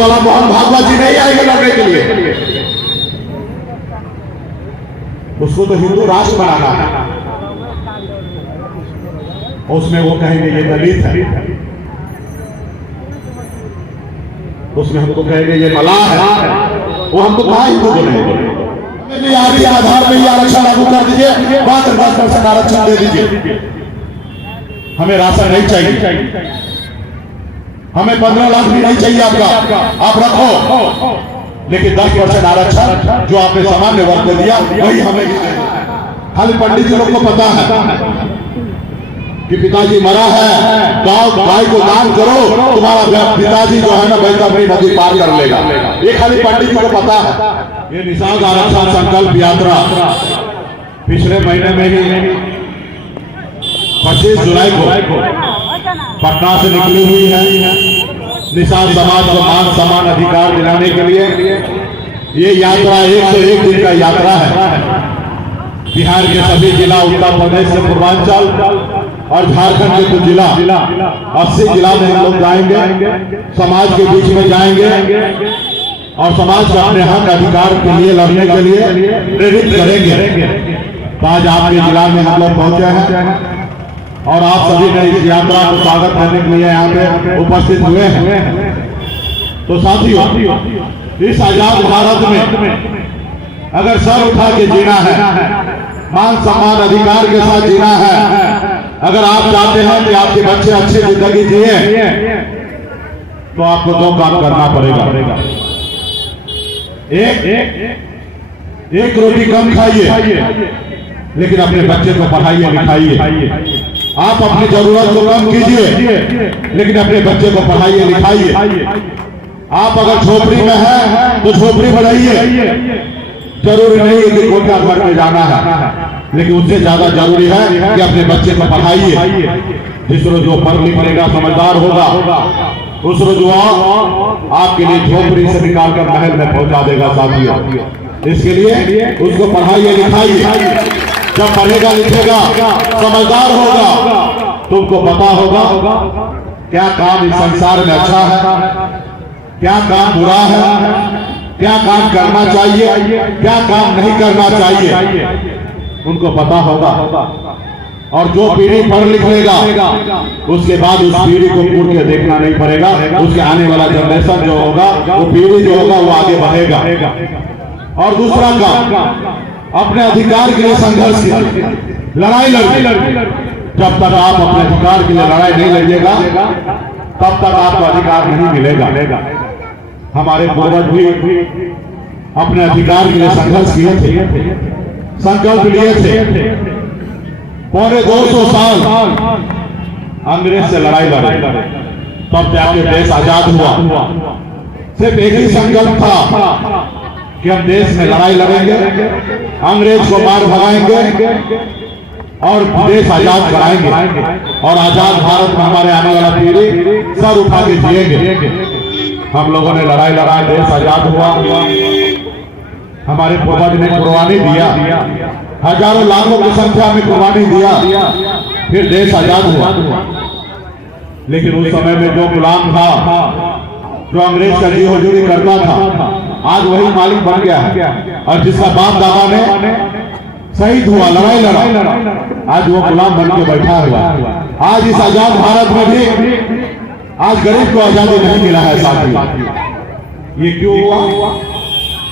वाला मोहन भागवत जी नहीं आएंगे लड़ने के लिए। उसको तो हिंदू राष्ट्र बनाना है, उसमें वो कहेंगे ये दलित है, उसमें हमको कहेंगे ये मलाह है, वो हमको कहा हिंदू बोले। आधार में ये आरक्षण लागू कर दीजिए, मात्र 10% आरक्षण दे दीजिए। हमें राशन नहीं चाहिए, हमें 15 लाख भी नहीं चाहिए आपका, आप रखो, लेकिन 10% आरक्षण जो आपने सामान्य वर्ग को दिया वही हमें भी देना। खाली पंडित जी लोग को पता है कि पिताजी मरा है, गांव भाई को दान करो, तुम्हारा पिताजी जो है ना बैतरणी नदी पार कर लेगा। ये खाली पंडित जी को पता है। ये निषाद आरक्षण संकल्प यात्रा पिछले महीने में ही 25 जुलाई को पटना से निकली हुई है। निषाद समाज को मान सम्मान अधिकार दिलाने के लिए ये यात्रा 101 दिन का यात्रा है। बिहार के सभी जिला, उत्तर प्रदेश से पूर्वांचल और झारखंड के कुछ जिला, 80 जिला में हम लोग जाएंगे, समाज के बीच में जाएंगे और समाज को अपने हक अधिकार के लिए लड़ने के लिए प्रेरित करेंगे। तो आज आपके जिला में हम लोग पहुंचे हैं और आप सभी ने इस यात्रा को स्वागत करने के लिए यहाँ पे उपस्थित हुए हैं। तो साथियों, इस आजाद भारत में अगर सर उठा के जीना है, मान सम्मान अधिकार के साथ जीना है, अगर आप चाहते हैं कि आपके बच्चे अच्छी जिंदगी जिए, तो आपको 2 काम करना पड़ेगा। एक रोटी कम खाइए, लेकिन अपने बच्चे को पढ़ाइए लिखाइए। आप अपनी जरूरत को कम कीजिए, लेकिन अपने बच्चे को पढ़ाइए लिखाइए। आप अगर झोपड़ी में है तो झोपड़ी में रहिए, जरूरी नहीं है कि कोठा घर में जाना है, लेकिन उससे ज्यादा जरूरी है कि अपने बच्चे को पढ़ाइए। जिस रोज वो पढ़ लिख लेगा, समझदार होगा, उस रोज वो आपके लिए झोपड़ी से निकाल कर महल में पहुंचा देगा। साथियों, इसके लिए उसको पढ़ाइए लिखाइए। जब पढ़ेगा लिखेगा, समझदार होगा, तुमको पता होगा क्या काम इस संसार में अच्छा है, क्या काम बुरा है, क्या काम करना चाहिए, क्या काम नहीं करना चाहिए, उनको पता होगा। और जो पीढ़ी पढ़ लिख लेगा, उसके बाद उस पीढ़ी को मुड़ के देखना नहीं पड़ेगा। उसके आने वाला जनरेशन जो होगा, वो पीढ़ी जो होगा वो आगे बढ़ेगा। और दूसरा काम, अपने अधिकार के लिए संघर्ष कीजिए, लड़ाई लड़िए। जब तक आप अपने अधिकार के लिए लड़ाई नहीं लड़िएगा, तब तक आपको अधिकार नहीं मिलेगा। हमारे पूर्वज भी अपने अधिकार के लिए संघर्ष किए थे, संकल्प लिए थे। पौने 200 साल अंग्रेज से लड़ाई लड़े, तब जाके देश आजाद हुआ। सिर्फ एक ही संकल्प था कि हम देश में लड़ाई लड़ेंगे, अंग्रेज को मार भगाएंगे और देश आजाद कराएंगे। और आजाद भारत में हमारे आने वाला पीढ़ी सर उठा के जिएंगे। हम लोगों ने लड़ाई लड़ा, देश आजाद हुआ। हमारे पूर्वज ने कुर्बानी दिया, हजारों लाखों की संख्या में कुर्बानी दिया, फिर देश आजाद हुआ। लेकिन उस समय में जो गुलाम था, जो अंग्रेज का जी हजूरी करता था, आज वही मालिक बन गया है। और जिसका बाप दादा ने शहीद हुआ, लड़ाई लड़ा, आज वो गुलाम बन के बैठा हुआ। आज इस आजाद भारत में भी आज गरीब को आजादी नहीं मिला है। साथियों, ये क्यों हुआ?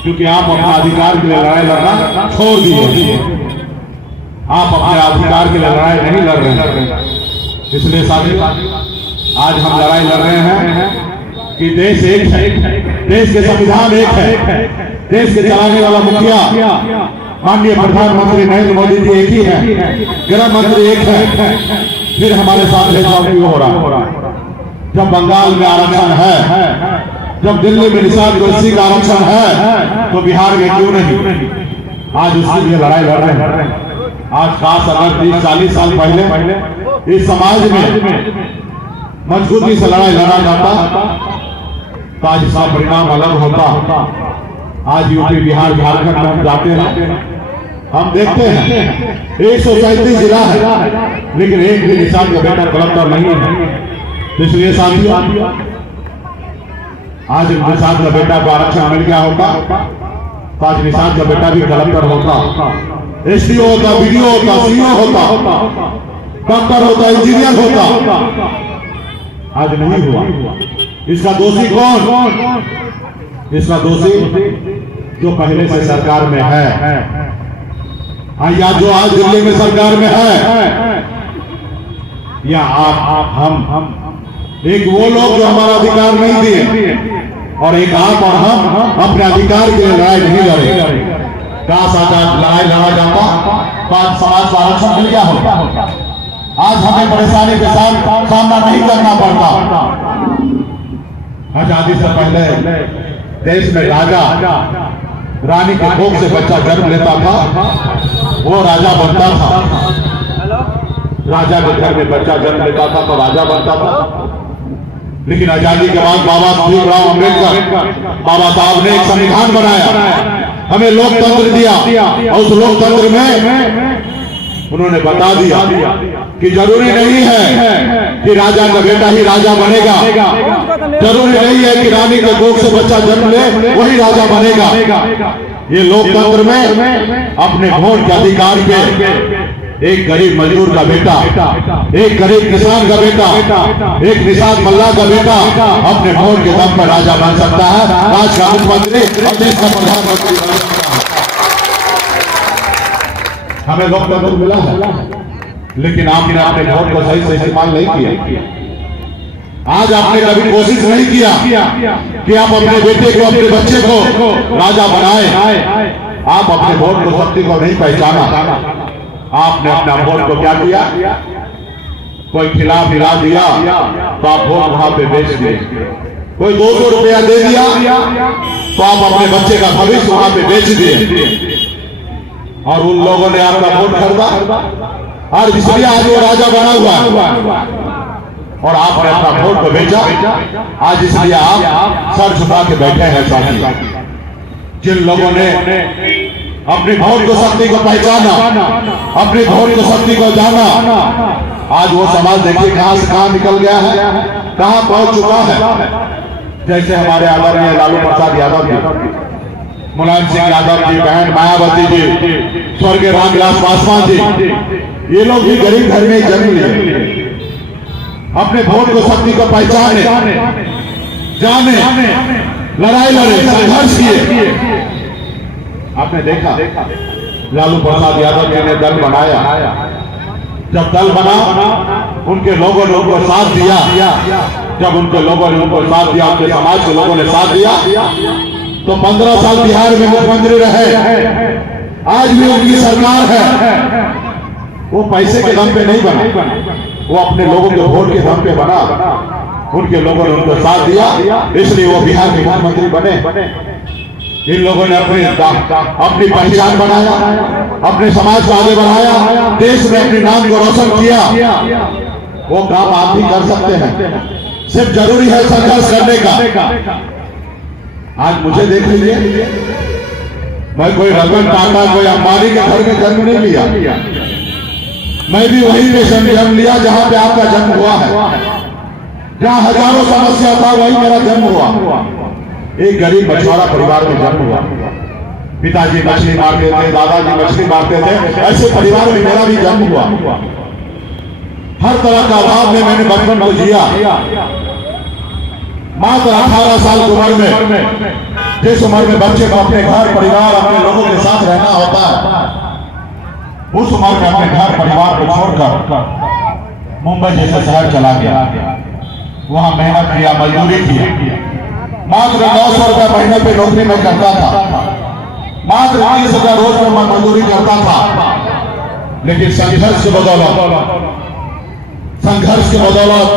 क्योंकि आप अपना अधिकार के लिए लड़ाई लड़ना छोड़ दिए। आप अपने अधिकार के लिए लड़ाई नहीं लड़ रहे हैं। इसलिए साथियों, आज हम लड़ाई लड़ रहे हैं कि देश एक है, देश के संविधान एक है, देश के चलाने वाला मुखिया माननीय प्रधानमंत्री नरेंद्र मोदी जी एक ही है, गृह मंत्री एक है। फिर हमारे साथ भेदभाव क्यों हो रहा है? जब बंगाल में आरक्षण है, जब दिल्ली में निषाद गोष्ठी का आरक्षण है, तो बिहार में क्यों नहीं? आज उसके लिए लड़ाई लड़ रहे हैं। आज खास अगर 30-40 साल पहले इस समाज में मजबूती से लड़ाई लड़ा जाता, तो आज इसका परिणाम अलग होता। आज यूपी, बिहार, झारखंड में हम जाते हैं, हम देखते हैं 137 जिला है, लेकिन एक भी निषाद का बेटा कलेक्टर नहीं है। इसलिए साथियों, आज निषाद का बेटा को आरक्षण मिल गया होता तो आज निषाद का बेटा भी कलेक्टर होता, एसडीओ होता, बीडीओ होता, सीओ होता, डॉक्टर होता, इंजीनियर होता। आज नहीं हुआ। इसका दोषी कौन? इसका दोषी जो पहले से सरकार में है या जो आज दिल्ली में सरकार में है, या आप हम एक वो लोग जो हमारा अधिकार नहीं दिए और एक आप और हम अपने अधिकार के लिए लड़ाई नहीं लड़े। काश आज लड़ाई लड़ा जाता तो आज समाज को आरक्षण मिल गया होता। आज हमें परेशानी के साथ सामना नहीं करना पड़ता। आजादी से पहले देश में राजा रानी के कोख से बच्चा जन्म लेता था, वो राजा बनता था। राजा के घर में बच्चा जन्म लेता था तो राजा बनता था। लेकिन आजादी के बाद बाबा भीमराव अम्बेडकर बाबा साहब ने एक संविधान बनाया, हमें लोकतंत्र दिया और उस लोकतंत्र में उन्होंने बता दिया कि जरूरी नहीं है कि राजा का बेटा ही राजा बनेगा, जरूरी नहीं है कि रानी के कोख से बच्चा जन्म ले वही राजा बनेगा। ये लोकतंत्र में अपने वोट के अधिकार पे एक गरीब मजदूर का बेटा, एक गरीब किसान का बेटा, एक निषाद मल्ला का बेटा अपने वोट के दम पर राजा बन सकता है, राज का मुख्यमंत्री और देश का प्रधानमंत्री बन सकता है। हमें लोकतंत्र मिला है, लेकिन आपने अपने वोट को सही से इस्तेमाल नहीं किया। आज आपने कभी कोशिश नहीं किया कि आप अपने बेटे को, अपने बच्चे को राजा बनाए। आप अपने वोट को, शक्ति को नहीं पहचाना। आपने अपना वोट को क्या किया? कोई खिलाफ हिला दिया तो आप वोट वहां पे बेच दिए। कोई 200 रुपया दे दिया तो आप अपने बच्चे का भविष्य वहां पे बेच दिए। और उन लोगों ने आपका वोट खरीदा और इसलिए आज वो राजा बना हुआ है और आपने अपना वोट को बेचा। आज इसलिए आप सर झुका के बैठे हैं। साथी, जिन लोगों ने अपनी वोट को, शक्ति को पहचाना, अपनी वोट को, शक्ति को जाना, आज वो समाज देखिए कहां से कहां निकल गया है, कहां पहुंच चुका है। जैसे हमारे आदरणीय लालू प्रसाद यादव जी, मुलायम सिंह यादव जी, बहन मायावती जी, स्वर्गीय रामविलास पासवान जी, ये लोग भी गरीब घर में जन्म लिए। अपने वोट को, शक्ति को पहचाने, जाने, लड़ाई लड़े, संघर्ष किए। आपने देखा लालू प्रसाद यादव जी ने दल बनाया। जब दल बना, उनके लोगों ने उनको साथ दिया। जब उनके लोगों ने उनको साथ दिया, उनके समाज के लोगों ने साथ दिया, तो 15 साल बिहार में मुख्यमंत्री रहे। आज भी उनकी सरकार है। वो पैसे के दम पे नहीं बना, वो अपने लोगों के वोट के दम पे बना। उनके लोगों ने उनको साथ दिया, इसलिए वो बिहार के मुख्यमंत्री बने। इन लोगों ने अपनी पहचान बनाया, अपने समाज को आगे बढ़ाया, देश में अपने नाम को रोशन किया। वो काम आप भी कर सकते हैं, सिर्फ जरूरी है संघर्ष करने का। आज मुझे देख लीजिए, मैं कोई रतन टाटा, कोई अंबानी के घर में जन्म नहीं लिया। मैं भी वही पे जन्म लिया जहां पे आपका जन्म हुआ है। जहां हजारों समस्या था, वही मेरा जन्म हुआ। एक गरीब मछुआरा परिवार में जन्म हुआ। पिताजी मछली मारते थे, दादाजी मछली मारते थे, ऐसे परिवार में मेरा भी जन्म हुआ। हर तरह का अभाव में मैंने बचपन को जिया। मात्र 18 साल की उम्र में, जिस उम्र में बच्चे को अपने घर परिवार, अपने लोगों के साथ रहना होता है, उस उम्र में अपने घर परिवार को छोड़कर मुंबई जैसे शहर चला गया। वहां मेहनत किया, मजदूरी की। मात्र 900 रुपया महीने पे नौकरी में करता था। मात्र 30,000 रोज में मैं मजदूरी करता था। लेकिन संघर्ष के बदौलत,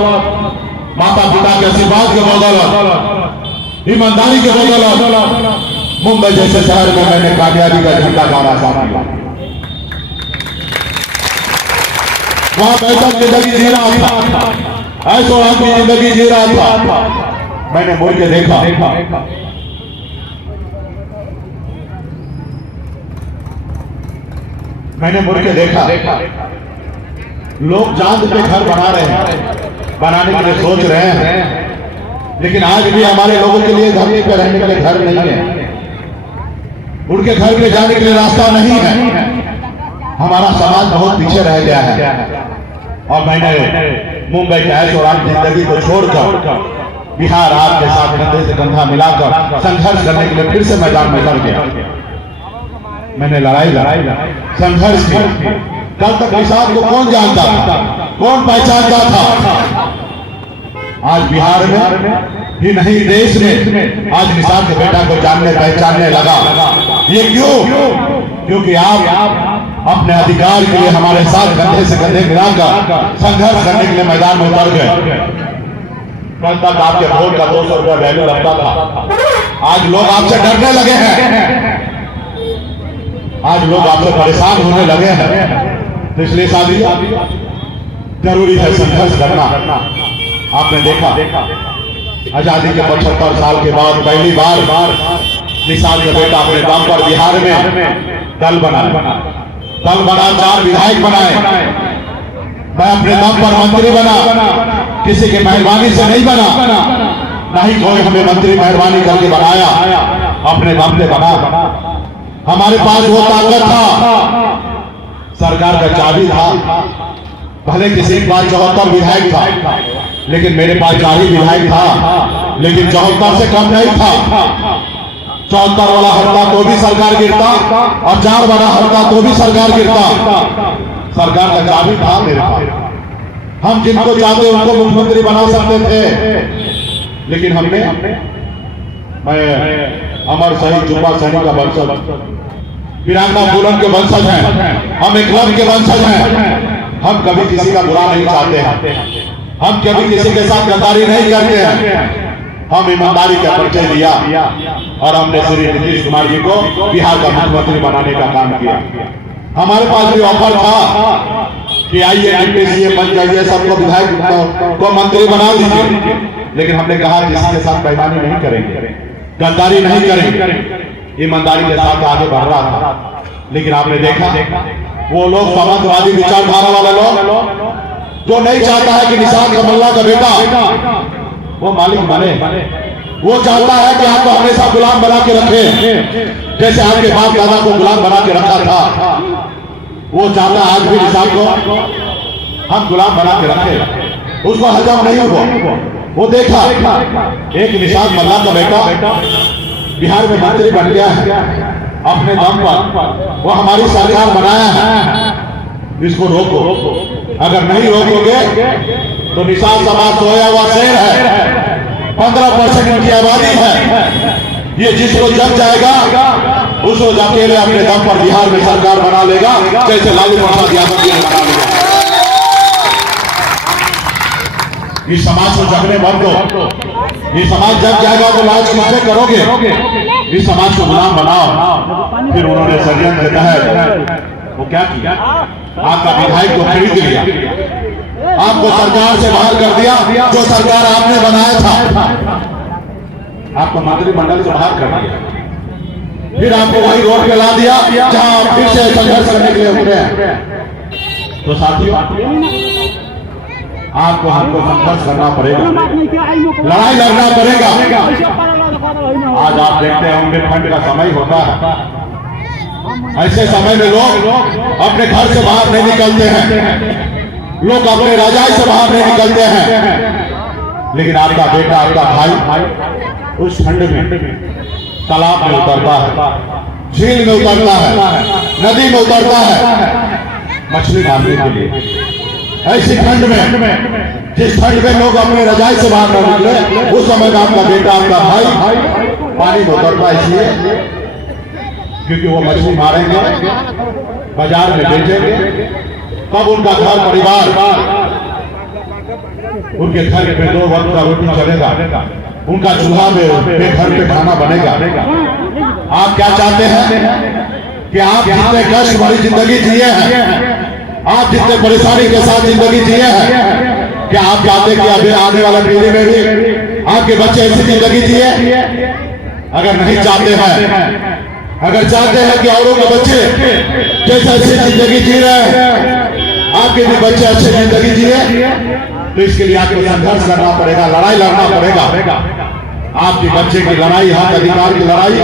माता पिता के आशीर्वाद के बदौलत, ईमानदारी के बदौलत मुंबई जैसे शहर में मैंने कामयाबी का झंडा गाड़ा था। वहां बेहतर जिंदगी जी रहा था, ऐसो की जिंदगी जी रहा था। मैंने मुड़ के देखा, मैंने मुड़ के देखा, लोग चांद पे घर बना रहे हैं, बनाने के लिए सोच रहे हैं, लेकिन आज भी हमारे लोगों के लिए धरती पे रहने के लिए घर नहीं है, उनके घर में जाने के लिए रास्ता नहीं है। हमारा समाज बहुत पीछे रह गया है। और मैंने मुंबई के ऐश और आम जिंदगी को छोड़कर बिहार आपके साथ कंधे से कंधा मिलाकर संघर्ष करने के लिए फिर से मैदान में उतर गया। मैंने लड़ाई संघर्ष की। कल तक निषाद को कौन जानता था, कौन पहचानता था? आज बिहार में ही नहीं देश में आज निषाद के बेटा को जानने पहचानने लगा। ये क्यों? क्योंकि आप अपने अधिकार के लिए हमारे साथ कंधे से कंधे मिलाकर संघर्ष करने के लिए मैदान में उतर गए। कल तक आपके वोट का 200 रुपया वैल्यू लगता था, आज लोग आपसे डरने लगे हैं, आज लोग आपसे परेशान होने लगे हैं। तो इसलिए शादी जरूरी है संघर्ष करना। आपने देखा आजादी के 75 साल के बाद पहली बार निषाद का बेटा अपने दम पर बिहार में दल बना 4 विधायक बनाए। मैं अपने दम पर मंत्री बना, किसी की मेहरबानी से नहीं बना, ना ही कोई हमें मंत्री मेहरबानी करके बनाया, अपने दम से बना। हमारे पास वो ताकत था, सरकार का चाबी था। भले किसी के पास 74 विधायक था, लेकिन मेरे पास 4 ही विधायक था, लेकिन 74 से कम नहीं था। 74 वाला हटता तो भी सरकार गिरता, और 4 वाला हटता तो भी सरकार गिरता। सरकार का चाबी था मेरे पास। हम जिनको चाहते उनको मुख्यमंत्री बना सकते थे, लेकिन हमने मैं अमर शहीद जुब्बा सैनी का वंशज, वीरांगना फूलन के वंशज हैं, हम एकलव्य के वंशज हैं। हम कभी किसी का बुरा नहीं चाहते हैं, हम कभी किसी के साथ गद्दारी नहीं करते हैं। हम ईमानदारी का परिचय दिया और हमने श्री नीतीश कुमार जी को बिहार का मुख्यमंत्री बनाने का काम किया। हमारे पास भी ऑफर था कि आइए एमपीसीए बन जाइए, सबको विधायक को मंत्री बना दीजिए, लेकिन हमने कहा किसी के साथ बेईमानी नहीं करेंगे, गद्दारी नहीं करेंगे, ईमानदारी के साथ आगे बढ़ रहा था। लेकिन आपने देखा वो लोग समाजवादी विचारधारा वाले लोग जो नहीं चाहता है कि निषाद कमल्ला का बेटा वो मालिक बने, वो चाहता है कि आपको हमेशा गुलाम बना के रखे, जैसे आपके बाप दादा को गुलाम बना के रखा था। वो चाहता आज भी निषाद को हम गुलाम बना के रखे, उसको हजम नहीं हुआ। वो देखा एक निषाद मल्ला का बेटा बिहार में मंत्री बन गया है अपने दम पर, वो हमारी सरकार बनाया है, इसको रोको। अगर नहीं रोकोगे तो निषाद समाज सोया हुआ शेर है, 15% उनकी आबादी है। ये जिसको जग जाएगा उसको अकेले अपने दम पर बिहार में सरकार बना लेगा, जैसे लालू प्रसाद यादव जी ने बना लिया। इस समाज को जगने मत दो, ये समाज जग जाएगा तो लाज किससे करोगे? इस समाज को गुलाम बनाओ। फिर उन्होंने षड्यंत्र तहत वो क्या किया, आपका विधायक को खरीद लिया, आपको सरकार से बाहर कर दिया, जो सरकार आपने बनाया था, आपको मंत्रिमंडल से बाहर कर दिया। फिर आपको वही रोड पे ला दिया जहां फिर से संघर्ष करने के लिए उतरे हैं। तो साथियों, आपको हमको संघर्ष करना पड़ेगा, लड़ाई लड़ना पड़ेगा। आज आप देखते हैं बुंदेलखंड का समय होता है, ऐसे समय में लोग अपने घर से बाहर नहीं निकलते हैं, लोग अपने रजाई से बाहर नहीं निकलते हैं। लेकिन आपका बेटा, आपका भाई उस ठंड में तालाब में उतरता है, झील में उतरता है, नदी में उतरता है मछली मारने के लिए। ऐसी ठंड में, जिस ठंड में लोग अपने रजाई से बाहर न निकले, उस समय में आपका बेटा, आपका भाई पानी में उतरता है, इसलिए क्योंकि वो मछली मारेंगे, बाजार में बेचेंगे, तब उनका घर परिवार, उनके घर पे 2 वक्त का रोटी चलेगा, उनका चूल्हा में घर पे खाना बनेगा। आप क्या चाहते हैं कि आप जितने कष्ट भरी जिंदगी जिए हैं, आप जितने परेशानी के साथ जिंदगी जिए हैं, क्या आप चाहते कि अभी आने वाला पीढ़ी में भी आपके बच्चे ऐसी जिंदगी जिए? अगर नहीं चाहते हैं, अगर चाहते हैं कि औरों के बच्चे जैसे अच्छी जिंदगी जी रहे हैं, आपके भी बच्चे अच्छी जिंदगी जिए, तो इसके लिए आपको संघर्ष करना पड़ेगा, लड़ाई लड़ना पड़ेगा। आपके बच्चे की लड़ाई, हक अधिकार की लड़ाई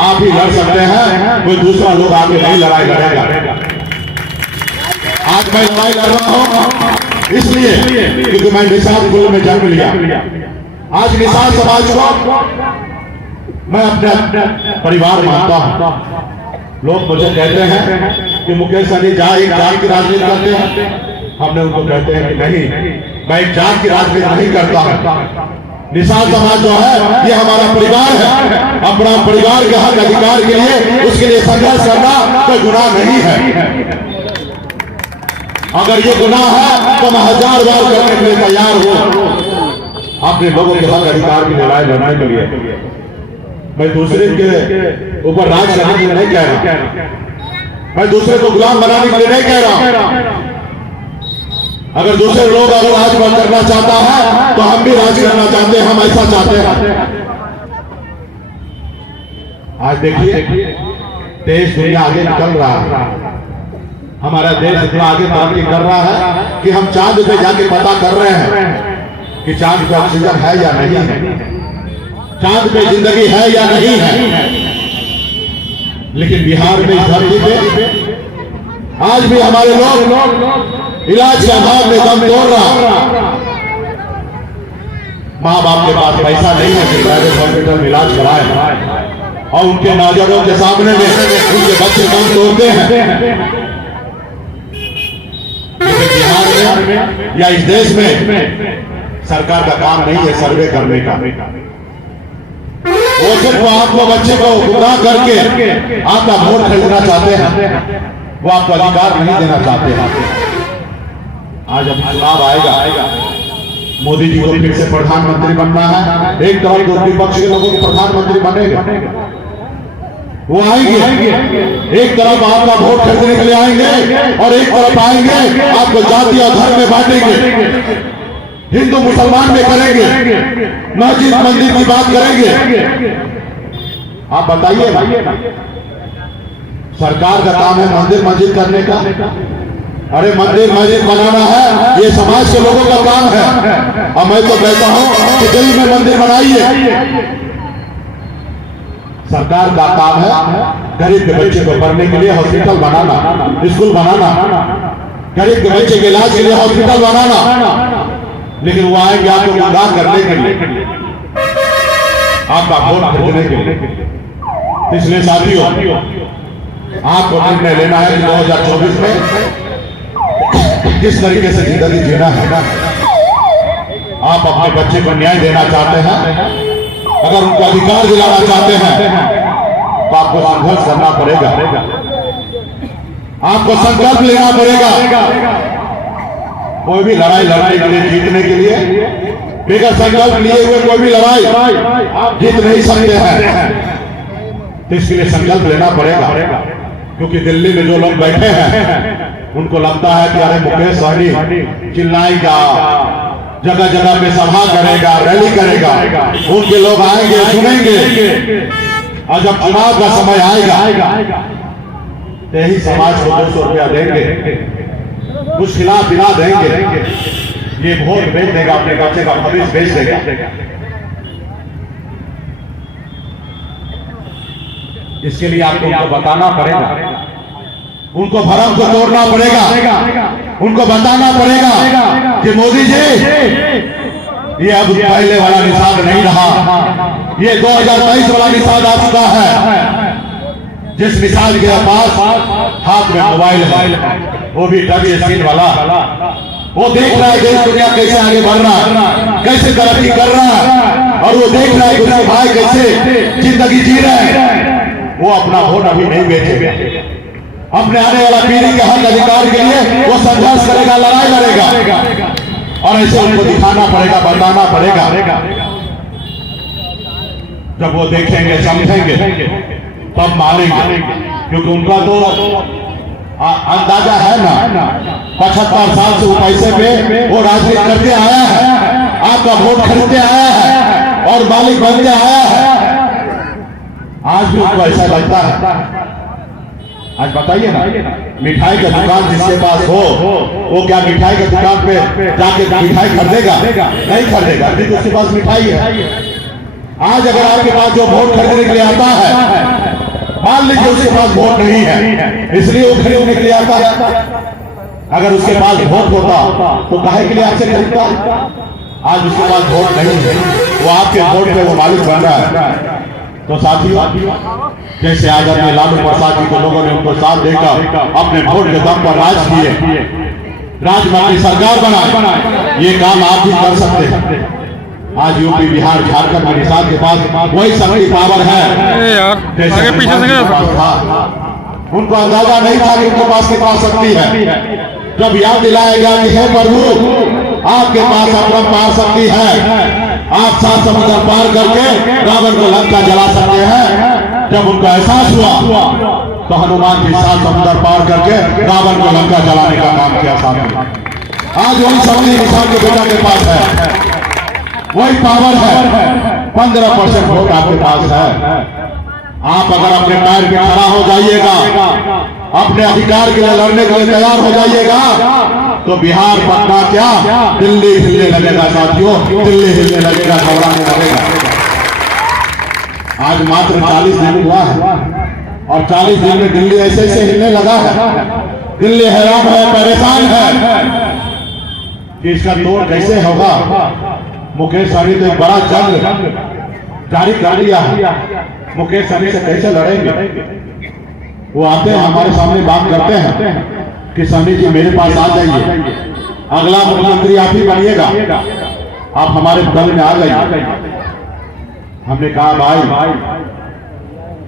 आप ही लड़ सकते हैं, कोई दूसरा लोग आगे नहीं लड़ाई लड़ेगा। आज मैं लड़ाई लड़ रहा हूं इसलिए क्योंकि मैं निषाद कुल में जन्म लिया। आज निषाद समाज को मैं अपने परिवार मानता हूं। लोग मुझे कहते हैं कि मुकेश सहनी एक जात की राजनीति करते हैं। हमने उनको कहते हैं कि नहीं, मैं एक जात की राजनीति नहीं करता हूं। निषाद समाज जो है ये हमारा परिवार है। अपना परिवार के हक अधिकार के लिए उसके लिए संघर्ष करना कोई गुनाह नहीं है। अगर ये गुनाह है तो मैं 1000 बार करने के लिए तैयार हूं। अपने लोगों के हक अधिकार की लड़ाई लड़ने के लिए मैं दूसरे के ऊपर राज करने के लिए नहीं कह रहा, मैं दूसरे को गुलाम बनाने के लिए नहीं कह रहा। अगर दूसरे लोग अगर राज करना चाहता है तो हम भी राज करना चाहते हैं, हम ऐसा चाहते हैं। आज देखिए देश दुनिया आगे निकल रहा है, हमारा देश इतना आगे तरक्की कर रहा है कि हम चांद पे जाके पता कर रहे हैं कि चांद पे ऑक्सीजन है या नहीं है, चांद पे जिंदगी है या नहीं है। लेकिन बिहार में इस धरती पे आज भी हमारे लोग इलाज के अभाव में दम तोड़ रहा। माँ बाप के पास पैसा नहीं है कि प्राइवेट हॉस्पिटल में इलाज कराए और उनके नौजवानों के सामने में उनके बच्चे दम तोड़ते हैं। लेकिन बिहार में या इस देश में सरकार का काम नहीं है सर्वे करने का। वो सिर्फ आपको बच्चे को गुमराह करके आपका वोट खरीदना चाहते हैं, वो आपको अधिकार नहीं देना चाहते हैं। आज अब चुनाव आएगा, मोदी जी को फिर से प्रधानमंत्री बनना है। एक तरफ तो विपक्ष के लोगों को प्रधानमंत्री बनेगा, वो आएंगे, एक तरफ आपका वोट खरीदने के लिए आएंगे और एक तरफ आएंगे आपको जाति और धर्म में बांटेंगे, हिंदू मुसलमान में करेंगे, मस्जिद मंदिर की बात करेंगे। आप बताइए ना, सरकार का काम है मंदिर मस्जिद करने का। अरे मंदिर मस्जिद बनाना है ये समाज के लोगों का काम है। और मैं तो कहता हूं कि दिल्ली में मंदिर बनाइए। सरकार का काम है गरीब के बच्चे को पढ़ने के लिए हॉस्पिटल बनाना, स्कूल बनाना, गरीब के बच्चे के इलाज के लिए हॉस्पिटल बनाना। लेकिन वो आएंगे आपको गुमराह करने के लिए, आपका वोट खरीदने के लिए। इसलिए साथियों आपको निर्णय लेना है कि 2024 में किस तरीके से जिंदगी जीना है। आप अपने बच्चे को न्याय देना चाहते हैं, अगर उनको अधिकार दिलाना चाहते हैं तो आपको संघर्ष करना पड़ेगा, आपको संकल्प लेना पड़ेगा। कोई भी लड़ाई लड़ने के लिए, जीतने के लिए बेगर संकल्प लिए हुए कोई भी लड़ाई आप जीत नहीं सकते हैं। तो इसके लिए संकल्प लेना पड़ेगा, क्योंकि दिल्ली में जो लोग बैठे हैं उनको लगता है कि अरे मुकेश सहनी चिल्लाएगा, जगह जगह पे सभा करेगा, रैली करेगा, उनके लोग आएंगे, सुनेंगे, और जब चुनाव का समय आएगा तो यही समाज को 200 रुपया देंगे, कुछ खिला पिला देंगे, ये वोट बेच देगा, अपने बच्चे का भविष्य बेच देगा। इसके लिए आपको उनको बताना पड़ेगा, उनको भरम को तोड़ना पड़ेगा, उनको बताना पड़ेगा कि मोदी जी ये अब पहले वाला निषाद नहीं रहा, ये 2023 वाला निषाद आ चुका है। जिस निषाद के पास हाथ में मोबाइल है, वो भी टच स्क्रीन वाला, वो देख रहा है देश दुनिया कैसे आगे बढ़ रहा है, कैसे तरक्की कर रहा है, और वो देख रहा है कि उसके भाई कैसे जिंदगी जी रहे हैं। वो अपना वोट अभी नहीं बेचेगा, अपने आने वाला पीढ़ी के हक अधिकार के लिए वो संघर्ष करेगा, लड़ाई लड़ेगा, और ऐसे उनको दिखाना पड़ेगा, बताना पड़ेगा। जब वो देखेंगे, समझेंगे, तब मारेंगे, क्योंकि उनका तो अंदाजा है ना, 75 साल से वो पैसे पे वो राजनीति करते आया है, आपका वोट खरीदते आया है और मालिक बनते आया है। आज भी उनको ऐसा लगता है, आज बताइए ना, मिठाई का दुकान जिसके पास हो वो क्या मिठाई की दुकान पे जाके मिठाई खरीदेगा? नहीं खरीदेगा, अभी तो उसके पास मिठाई है। आज अगर आपके पास जो वोट खरीदने के लिए आता है, मान लीजिए उसके पास वोट नहीं है इसलिए वो खरीदने के लिए आता है, अगर उसके पास वोट होता तो काहे के लिए आपसे खरीदता? आज उसके पास वोट नहीं है, वो आपके वोट पे वो मालिक बन रहा है। तो साथियों, जैसे आज अपने लालू प्रसाद जी को लोगों ने उनको साथ देकर अपने वोट के दम पर राज किए, राज में अपनी सरकार बनाए, ये काम आप भी कर सकते हैं। आज यूपी, बिहार, झारखंड में निषाद के पास वही शक्ति पावर है जैसे पीछे से था। उनको अंदाजा नहीं था कि उनके पास कितना शक्ति है। जब याद दिलाया गया कि हे प्रभु आपके पास अपना पार शक्ति है, आप 7 समुद्र पार करके रावण को लंका जला सकते हैं। जब उनको एहसास हुआ तो हनुमान जी 7 समुद्र पार करके रावण को लंका जलाने का काम किया सामने। आज वही शक्ति निषाद के बेटा के पास है, वही पावर है। 15% वोट आपके पास है। आप अगर अपने पैर पे खड़ा हो जाइएगा, अपने अधिकार के लिए लड़ने के लिए तैयार हो जाइएगा, तो बिहार, पटना क्या दिल्ली हिलने लगेगा साथियों, दिल्ली हिलने लगेगा, घबराने लगेगा। आज मात्र 40 दिन हुआ है और 40 दिन में दिल्ली ऐसे ऐसे हिलने लगा है। दिल्ली हैरान है, परेशान है कि इसका तोड़ कैसे होगा। मुकेश सहनी तो एक बड़ा जंग जारी कर दिया है, मुकेश सहनी से कैसे लड़ेंगे। वो आते हैं हमारे सामने बात करते हैं कि सहनी जी मेरे पास आ जाइए, अगला मुख्यमंत्री आप ही बनिएगा, आप हमारे दल में आ जाइए। हमने कहा भाई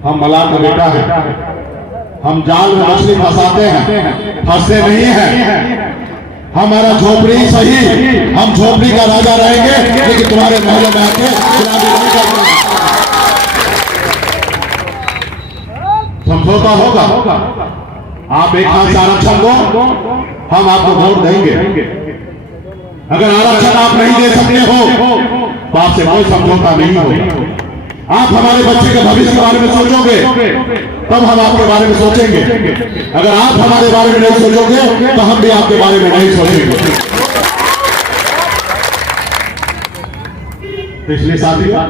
हम मलाह का बेटा है, हम जाल में मछली फंसाते हैं, फंसते नहीं हैं। हमारा झोपड़ी सही, हम झोपड़ी का राजा रहेंगे, लेकिन तुम्हारे महलों में आके गुलामी नहीं करेंगे। समझौता होगा, आप एक हाथ से आरक्षण दो, हम आपको वोट देंगे। अगर आरक्षण आप नहीं दे सकते हो तो आपसे कोई समझौता नहीं होगा। आप हमारे बच्चे के भविष्य के बारे में सोचोगे तब हम आपके बारे में सोचेंगे। अगर आप हमारे बारे में नहीं सोचोगे तो हम भी आपके बारे में नहीं सोचेंगे। पिछले साथियों,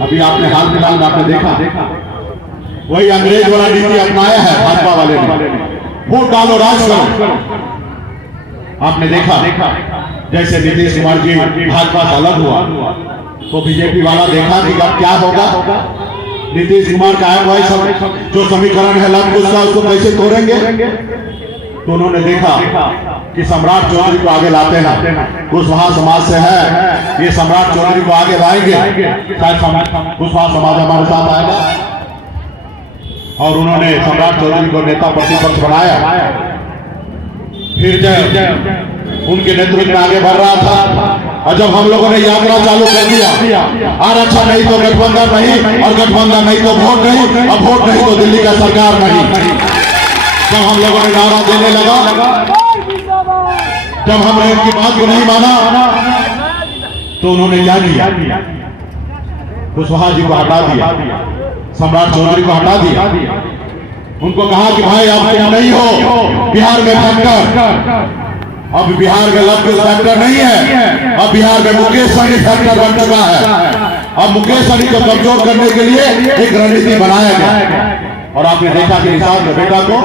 अभी आपने हाल फिलहाल में आपने देखा वही अंग्रेज वाला नीति अपनाया है भाजपा वाले ने, वोट डालो राज करो। आपने देखा जैसे नीतीश कुमार जी भाजपा से अलग हुआ तो बीजेपी वाला देखा कि अब क्या होगा। नीतीश कुमार का है वही सब जो समीकरण है लंब उसका, उसको कैसे तोड़ेंगे। तो उन्होंने देखा कि सम्राट चौधरी को आगे लाते हैं, कुशवाहा समाज से है, ये सम्राट चौधरी को आगे लाएंगे, शायद कुशवाहा समाज हमारे साथ आएगा। और उन्होंने सम्राट चौधरी को नेता प्रतिपक्ष बनाया। फिर जब उनके नेतृत्व में आगे बढ़ रहा था और जब हम लोगों ने यात्रा चालू कर दिया, आरक्षण नहीं तो गठबंधन नहीं, और गठबंधन नहीं तो वोट नहीं, और वोट नहीं तो दिल्ली का सरकार नहीं। जब हम लोगों ने नारा देने लगा, जब हमने उनकी बात को नहीं माना तो उन्होंने क्या किया, कुशवाहा जी को हटा दिया, सम्राट चौधरी को हटा दिया। उनको कहा कि भाई आप तुम नहीं हो बिहार में फैक्टर, अब बिहार में लव फैक्टर नहीं है, अब बिहार में मुकेश सहनी फैक्टर बन चुका है। अब मुकेश सहनी को कमजोर करने के लिए एक रणनीति बनाया गया और आपने देखा कि निषाद के बेटा को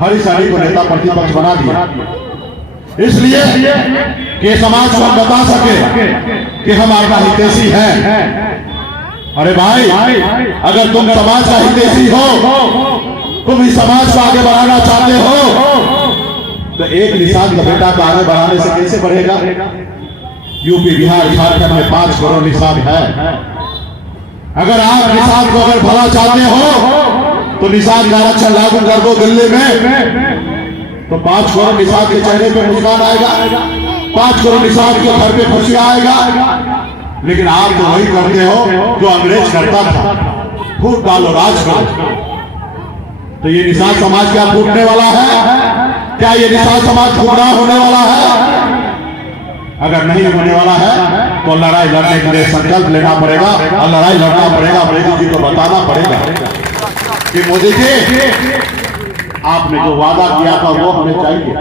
हरी सहनी को नेता प्रतिपक्ष बना दिया, इसलिए कि समाज को हम बता सके कि हम आपका हितैषी हैं। अरे भाई, अगर तुम समाज का हितैषी हो, तुम इस समाज को आगे बढ़ाना चाहते हो, तो एक निषाद का बेटा को आगे बढ़ाने से कैसे बढ़ेगा। यूपी, बिहार, झारखंड में 5 करोड़ निषाद है। अगर आप निषाद को अगर भला चाहते हो तो निषाद का आरक्षण लागू कर दो दिल्ली में, तो 5 करोड़ निषाद के चेहरे पे मुस्कान आएगा, 5 करोड़ निषाद के घर पे खुशियां आएगा। लेकिन आप तो वही करते हो जो अंग्रेज करता था, फूट डालो राज करो। तो ये निषाद समाज क्या फूटने वाला है? क्या ये निषाद समाज पूरा होने वाला है? अगर नहीं होने वाला है तो लड़ाई लड़ने के लिए संकल्प लेना पड़ेगा और लड़ाई लड़ना पड़ेगा। मोदी जी को बताना पड़ेगा कि मोदी जी आपने जो वादा किया था वो हमें चाहिए।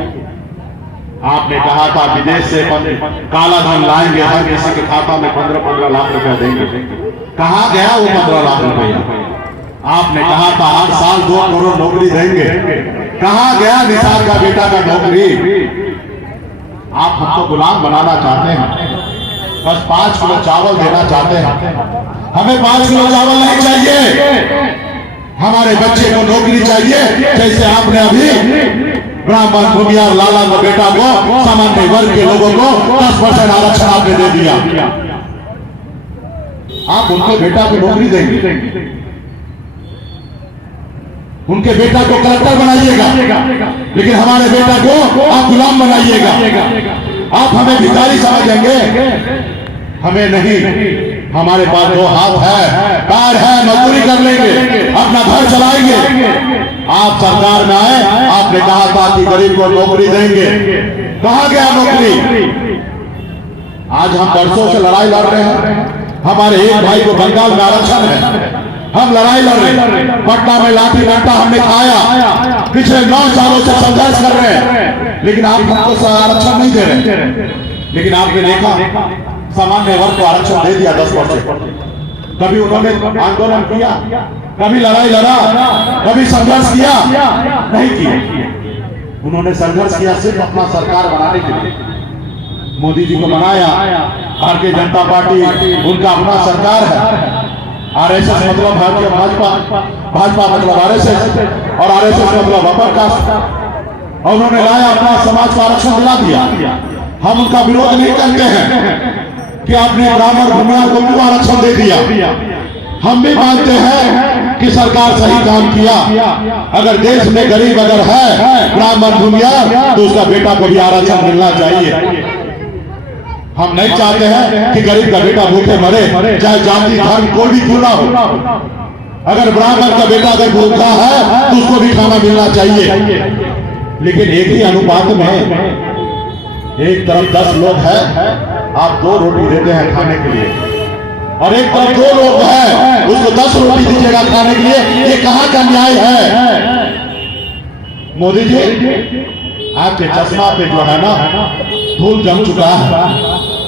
आपने कहा था विदेश से काला धन लाएंगे, हर किसी के खाता में 15-15 लाख रुपया देंगे। कहाँ गया वो 15 लाख रुपया? आपने कहा था हर साल 2 करोड़ नौकरी देंगे। कहाँ गया निसार का बेटा का नौकरी? आप हमको गुलाम बनाना चाहते हैं, बस 5 किलो चावल देना चाहते हैं। हमें 5 किलो चावल नहीं चाहिए, हमारे बच्चे को नौकरी चाहिए। जैसे आपने अभी ब्राह्मण भूमियार लाला का बेटा को, सामान्य वर्ग के लोगों को 10% आरक्षण आपने दे दिया। आप उनके बेटा को नौकरी देंगे, उनके बेटा को कलेक्टर बनाइएगा, लेकिन हमारे बेटा को आप गुलाम बनाइएगा। आप हमें भिखारी समझेंगे, हमें नहीं। हमारे पास 2 हाथ है, पैर है, मजदूरी कर लेंगे, अपना घर चलाएंगे। आप सरकार में आए, आपने कहा था कि गरीब को नौकरी देंगे। कहाँ गया नौकरी? आज हम वर्षों से लड़ाई लड़ रहे हैं। हमारे एक भाई को बंगाल में आरक्षण है, हम लड़ाई लड़ रहे हैं। पटना में लाठी डंडा हमने खाया, पिछले 9 सालों से संघर्ष कर रहे हैं, लेकिन आप हमको आरक्षण नहीं दे रहे। लेकिन आपने देखा सामान्य वर्ग को आरक्षण दे दिया 10%। कभी उन्होंने आंदोलन किया, कभी लड़ाई लड़ा, कभी संघर्ष किया? नहीं किया। उन्होंने संघर्ष किया सिर्फ अपना सरकार बनाने के लिए। मोदी जी को बनाया, भारतीय जनता पार्टी उनका अपना सरकार है। आरएसएस मतलब भारतीय भाजपा, भाजपा मतलब आरएसएस, और आरएसएस मतलब अपर कास्ट। और उन्होंने लाया अपना समाज को आरक्षण दिला दिया। हम उनका विरोध नहीं करते हैं कि आपने ब्राह्मण भूमियार को क्यों आरक्षण दे दिया। हम भी मानते हैं कि सरकार सही काम किया। अगर देश में गरीब अगर है ब्राह्मण भूमियार, तो उसका बेटा को भी आरक्षण मिलना चाहिए। हम नहीं चाहते हैं कि गरीब का बेटा भूखे मरे, चाहे जाति धर्म कोई भी क्यों ना हो। अगर ब्राह्मण का बेटा अगर भूखा है तो उसको भी खाना मिलना चाहिए। लेकिन एक ही अनुपात में, एक तरफ 10 लोग हैं, आप 2 रोटी देते हैं खाने के लिए, और एक तरफ 2 लोग हैं, उसको 10 रोटी दीजिएगा खाने के लिए। ये कहाँ का न्याय है? मोदी जी, आपके चश्मा पे जो है ना धूल जम चुका है,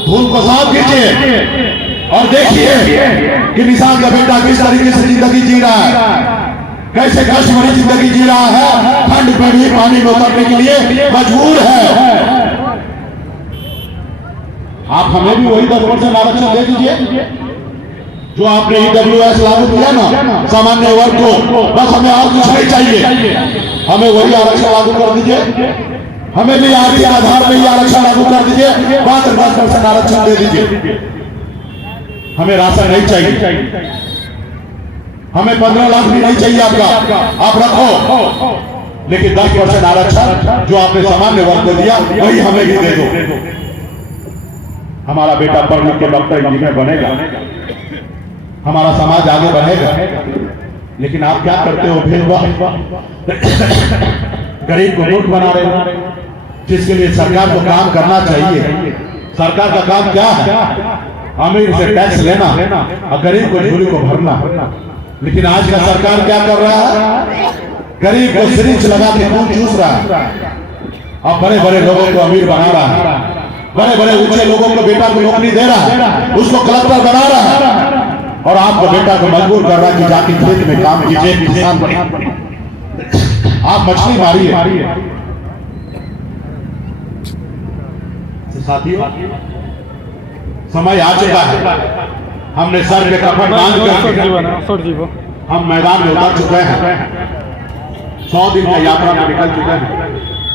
धूल को साफ कीजिए और देखिए कि निशान का बेटा किस तरीके से जिंदगी जी रहा है, कैसे कष्ट भरी जिंदगी जी रहा है। ठंड में भी पानी में उतरने के लिए मजबूर है। आप हमें भी वही 10% आरक्षण दे दीजिए जो आपने EWS लागू किया ना सामान्य वर्ग को। बस हमें और कुछ नहीं चाहिए, हमें वही आरक्षण लागू कर दीजिए। हमें भी आर्थिक आधार पर ही आरक्षण लागू कर दीजिए, 10% आरक्षण दे दीजिए। हमें राशन नहीं चाहिए, हमें 15 लाख भी नहीं चाहिए आपका, आप रखो, लेकिन 10% आरक्षण जो आपने सामान्य वर्ग को दिया वही हमें भी दे दो। हमारा बेटा पढ़ लिख के डॉक्टर इंजीनियर बनेगा, हमारा समाज आगे बढ़ेगा। लेकिन आप क्या करते हो? भेदभाव, गरीब को मूर्ख बना रहे हो, जिसके लिए सरकार को काम करना चाहिए। सरकार का काम क्या है? अमीर से टैक्स लेना और गरीब को झोली को भरना। लेकिन आज का सरकार क्या कर रहा है? गरीब को सिरिंज लगा के खून चूस रहा है और बड़े बड़े लोगों को अमीर बना रहा है, बड़े बड़े ऊंचे लोगों को बेटा को नौकरी दे रहा है, उसको कलेक्टर बना रहा है, और आपको बेटा को मजबूर कर रहा है कि जाके खेत में काम कीजिए, किसान बने, आप मछली मारिए। साथियों, समय आ चुका है, हमने सर पे कपड़ बांध कर हम मैदान में उतर चुके हैं। 100 दिन की यात्रा में निकल चुके हैं।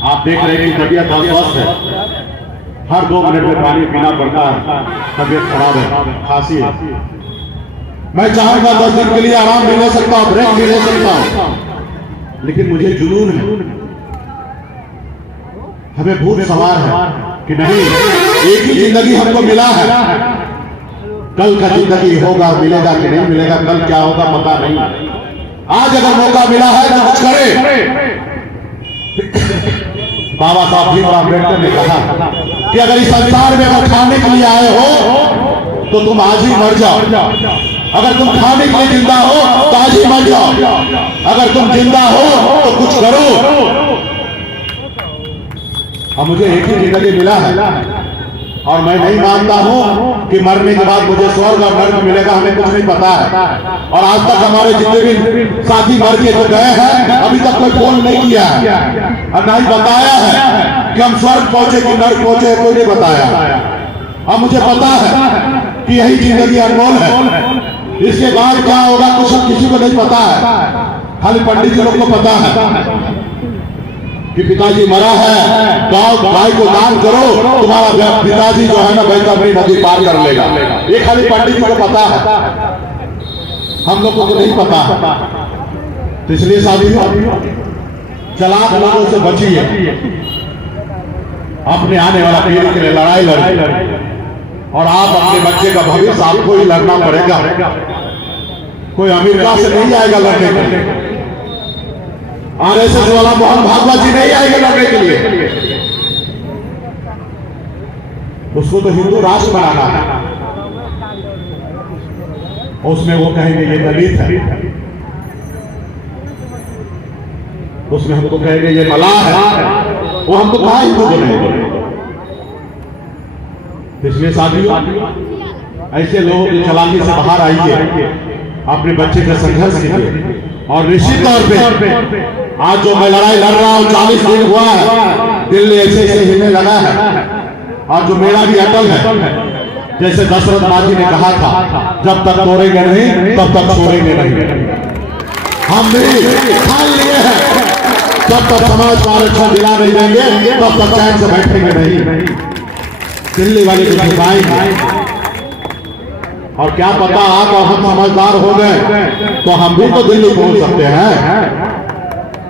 आप देख रहे हैं कि तबियत अस्वस्थ है, हर 2 मिनट में पानी पीना पड़ता है, तबियत खराब है, खांसी है। मैं चाहूंगा 10 दिन के लिए आराम भी ले सकता हूं, ब्रेक भी ले सकता हूं, लेकिन मुझे जुनून है, हमें भूत सवार है कि नहीं, एक ही जिंदगी हमको मिला है। कल का जिंदगी होगा, मिलेगा कि नहीं मिलेगा, कल क्या होगा पता नहीं। आज अगर मौका मिला है तो कुछ करें। बाबा साहब भीमराव अम्बेडकर ने कहा कि अगर इस संसार में अगर खाने के लिए आए हो तो तुम आज ही मर जाओ, अगर तुम खाने के लिए जिंदा हो तो आज ही मर जाओ, अगर तुम जिंदा हो तो कुछ करो। अब मुझे एक ही जिंदगी मिला है और मैं नहीं मानता हूं कि मरने के बाद मुझे स्वर्ग और नर्क मिलेगा, हमें कुछ नहीं पता है। और आज तक हमारे जितने भी साथी मर के जो गए हैं अभी तक कोई फोन नहीं किया है और ना ही बताया है कि हम स्वर्ग पहुंचे कि नर्क पहुंचे, कोई नहीं बताया। अब मुझे पता है कि यही जिंदगी अनमोल है, इसके बाद क्या होगा कुछ किसी को नहीं पता है, खाली पंडित जी लोग को पता है कि पिताजी मरा है, गांव भाई को दान करो, तुम्हारा पिताजी जो है ना बैतरणी नदी पार कर लेगा। ये खाली पंडित जी को पता है, हम लोगों को नहीं पता। तो इसलिए साथियों, चालाक लोगों से बचिए, अपने आने वाला पीढ़ी के लिए लड़ाई लड़िए और आप अपने बच्चे का भविष्य आपको ही लड़ना पड़ेगा। कोई अमेरिका से नहीं आएगा लड़ने के लिए, आरएसएस वाला मोहन भागवत जी नहीं आएगा लड़ने के लिए, उसको तो हिंदू राष्ट्र बनाना है। उसमें वो कहेंगे ये दलित है, उसमें हमको कहेंगे ये मलाह है, वो हमको कहा हिंदू बनेंगे। इसलिए साथियों, ऐसे लोगों की चालाकी से बाहर आइए, अपने बच्चे का संघर्ष कीजिए। और निश्चित तौर पे आज जो मैं लड़ाई लड़ रहा हूं 40 दिन हुआ है, दिल्ली ऐसे ऐसे हिलने लगा है और जो मेरा भी अटल है, जैसे दशरथ माजी ने कहा था, जब तक तोड़ेंगे नहीं तब तक छोड़ेंगे नहीं। हम भी ठान लिए हैं, जब तक समाज को आरक्षण दिला नहीं देंगे तब तक चैन से बैठेंगे नहीं। दिल्ली वाले को झुकाएंगे और क्या पता आप और हम समझदार हो गए तो हम भी तो दिल्ली पहुंच सकते हैं।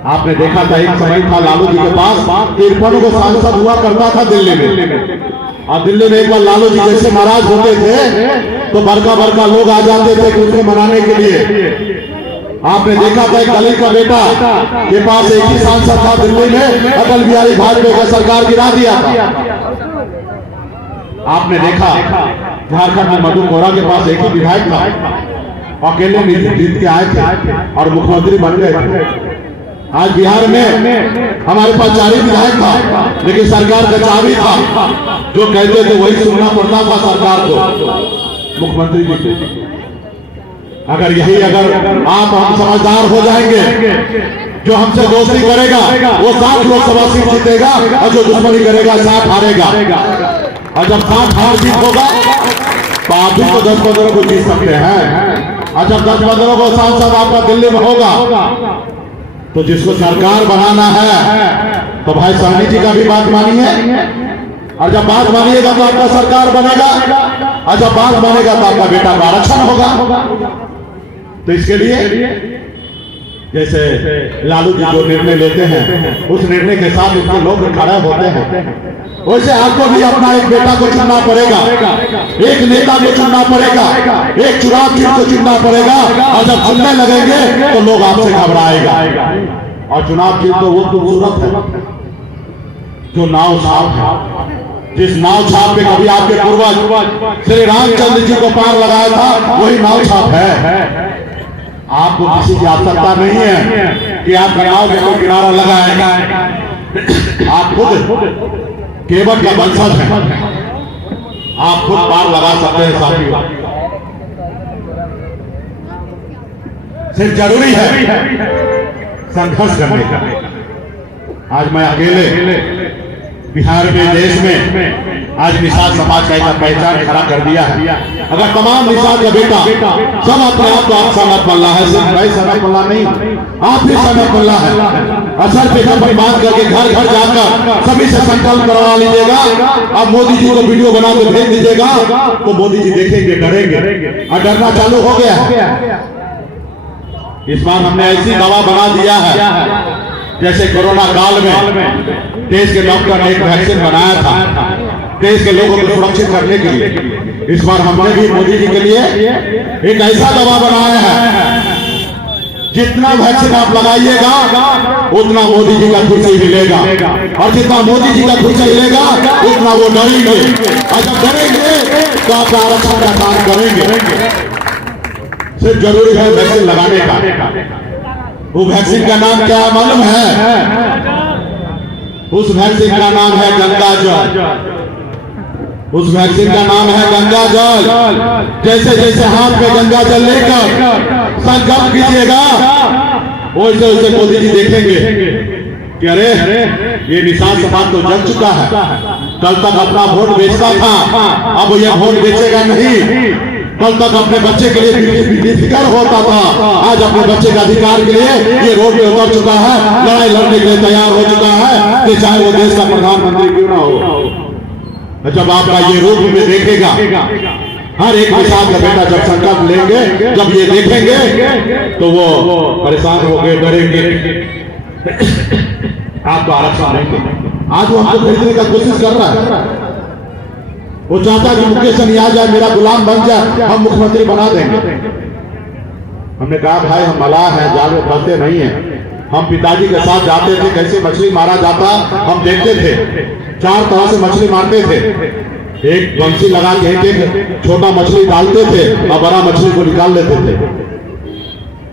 आपने देखा था एक समय था लालू जी के पास 53 को सांसद हुआ करता था दिल्ली में, और दिल्ली में एक बार लालू जी जैसे नाराज होते थे तो बड़का लोग आ जाते थे उनको मनाने के लिए। आपने देखा था एक दलित का बेटा के पास एक ही सांसद था दिल्ली में, अटल बिहारी वाजपेयी का सरकार गिरा दिया था। आपने देखा झारखंड में मधु कोरा के पास एक ही विधायक था, अकेले जीत के आए थे और मुख्यमंत्री बन गए थे। आज बिहार में हमारे पास 4 ही विधायक था, लेकिन सरकार का चाबी था, जो कहते थे वही सुनना पड़ता था सरकार को, मुख्यमंत्री जी को। अगर आप हम समझदार हो जाएंगे, जो हमसे दोस्ती करेगा वो 7 लोकसभा सीट जीतेगा और जो दुश्मनी करेगा 7 हारेगा। और जब 7 हार जीत होगा तो आप भी तो 10-15 को जीत सकते हैं। और जब 10-15 को सांसद आपका दिल्ली में होगा तो जिसको सरकार बनाना है तो भाई सहनी जी का भी बात मानिए, और जब बात मानिएगा तो आपका सरकार बनेगा, और जब बात मानेगा तो आपका बेटा का आरक्षण होगा। तो इसके लिए जैसे लालू जी जो निर्णय लेते हैं उस निर्णय के साथ उनके लोग खड़े होते हैं, वैसे आपको भी अपना एक बेटा को चुनना पड़ेगा, एक नेता को चुनना पड़ेगा, एक चुनाव चिन्ह को चुनना पड़ेगा। और जब चुनने लगेंगे तो लोग आपसे घबराएगा। और चुनाव चिन्ह तो वो खूबसूरत है जो नाव छाप है, जिस नाव छाप पे कभी आपके पूर्वज श्री रामचंद्र जी को पार लगाया था, वही नाव छाप है। आपको किसी की आवश्यकता नहीं है कि आप नाव में कोई किनारा लगाएगा, आप खुद केवट का वंशज है, आप खुद पार लगा सकते हैं साथियों। सिर्फ जरूरी है संघर्ष करने का। आज मैं अकेले बिहार में, देश में आज निषाद समाज का एक पहचान खड़ा कर दिया है। अगर तमाम निषाद का बेटा सब अपने आप को आप सनत मल्ला है, सिर्फ भाई सनत मल्ला नहीं, आप भी सनत मल्ला है। असर पे पर बात करके घर घर जाकर सभी से संकल्प करवा लीजिएगा। आप मोदी जी को वीडियो बना के भेज दीजिएगा तो मोदी जी देखेंगे, डरेंगे, और डरना चालू हो गया। इस बार हमने ऐसी दवा बना दिया है जैसे कोरोना काल में देश के डॉक्टर ने एक वैक्सीन बनाया था देश के लोगों को सुरक्षित करने के लिए। इस बार हमने भी मोदी जी के लिए एक ऐसा दवा बनाया है, जितना वैक्सीन आप लगाइएगा उतना मोदी जी का खुशी मिलेगा, और जितना मोदी जी का खुशी मिलेगा उतना वो डरेंगे, और जब डरेंगे तो आप आरक्षण का काम करेंगे। सिर्फ जरूरी है वैक्सीन लगाने का, वो वैक्सीन का नाम क्या मालूम है? उस वैक्सीन का नाम है गंगा जल। उस वैक्सीन का नाम है गंगा जल। जैसे जैसे हाथ में गंगा जल लेकर संकल्प कीजिएगा, वैसे वैसे मोदी जी देखेंगे कि अरे ये निषाद समाज तो जग चुका है। कल तक अपना वोट बेचता था, अब ये वोट बेचेगा नहीं। कल तक अपने बच्चे के लिए फिक्र होता था, आज अपने बच्चे के अधिकार के लिए ये रोड पे उतर चुका है, लड़ाई लड़ने के लिए तैयार हो चुका है, कि चाहे वो देश का प्रधानमंत्री क्यों ना हो। जब आपका ये रूप में देखेगा, हर एक किसान का बेटा जब संकल्प लेंगे, जब ये देखेंगे तो वो परेशान हो गए, डरेंगे, आपको आरक्षण देंगे। आज वो हमको खरीदने का कोशिश कर रहा है। वो चाहता कि मुकेश सहनी आ जाए, मेरा गुलाम बन जाए, हम मुख्यमंत्री बना देंगे। हमने कहा भाई हम मलाह हैं, जाल में फंसते नहीं हैं। हम पिताजी के साथ जाते थे, कैसे मछली मारा जाता हम देखते थे। 4 तरह से मछली मारते थे। एक बंसी लगा के एक छोटा मछली डालते थे और बड़ा मछली को निकाल लेते थे।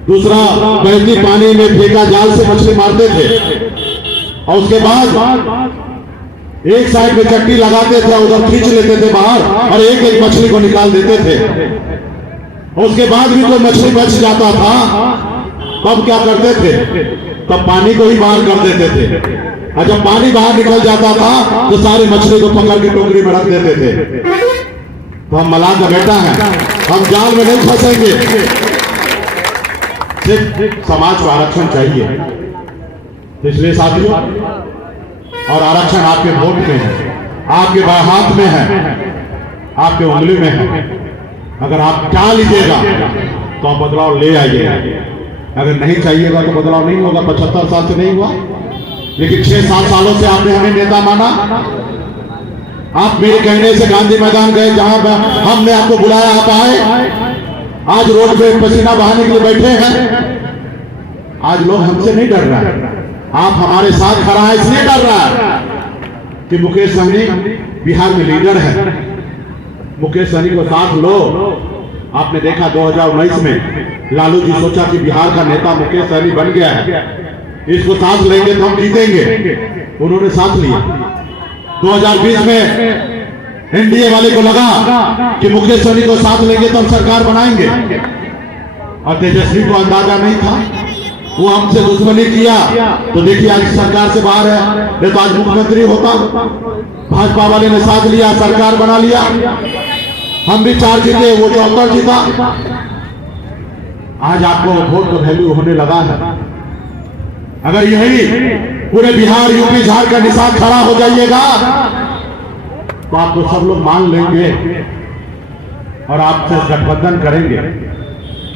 दूसरा बहती पानी में फेंका जाल से मछली मारते थे, और उसके बाद एक साइड में चट्टी लगाते थे, उधर खींच लेते थे बाहर और एक एक मछली को निकाल देते थे। उसके बाद भी कोई मछली बच जाता था, तब क्या करते थे? तब पानी को ही बाहर कर देते थे, और जब पानी बाहर निकल जाता था तो सारी मछली को पकड़ के टोकरी में रख देते थे। तो हम मलाह का बेटा है, हम जाल में नहीं फंसेंगे। सिर्फ समाज को आरक्षण चाहिए। इसलिए साथियों, और आरक्षण आपके वोट में है, आपके हाथ में है, आपके उंगली में है। अगर आप चाह लीजिएगा तो आप बदलाव ले आइएगा, अगर नहीं चाहिएगा तो बदलाव नहीं होगा। 75 साल से नहीं हुआ, लेकिन 6-7 सालों से आपने हमें नेता माना। आप मेरे कहने से गांधी मैदान गए, जहां हमने आपको बुलाया, आप आए। आज रोड पे पसीना बहाने के लिए बैठे हैं। आज लोग हमसे नहीं डर रहा है, आप हमारे साथ खड़ा है इसलिए डर रहा है कि मुकेश सहनी बिहार में लीडर है। मुकेश सहनी को साथ लो। आपने देखा 2019 में लालू जी सोचा कि बिहार का नेता मुकेश सहनी बन गया है, इसको साथ लेंगे तो हम जीतेंगे। उन्होंने साथ लिया। 2020 में एनडीए वाले को लगा कि मुकेश सहनी को साथ लेंगे तो हम सरकार बनाएंगे, और तेजस्वी को अंदाजा नहीं था, वो हमसे दुश्मनी किया। तो देखिए आज सरकार से बाहर है, नहीं तो आज मुख्यमंत्री होता। भाजपा वाले ने साथ लिया, सरकार बना लिया। हम भी 4 जीते, वो 74 जीता। आज आपको वोट का वैल्यू होने लगा है। अगर यही पूरे बिहार, यूपी, झारखंड निषाद खड़ा हो जाइएगा तो आपको सब लोग मान लेंगे और आपसे गठबंधन करेंगे।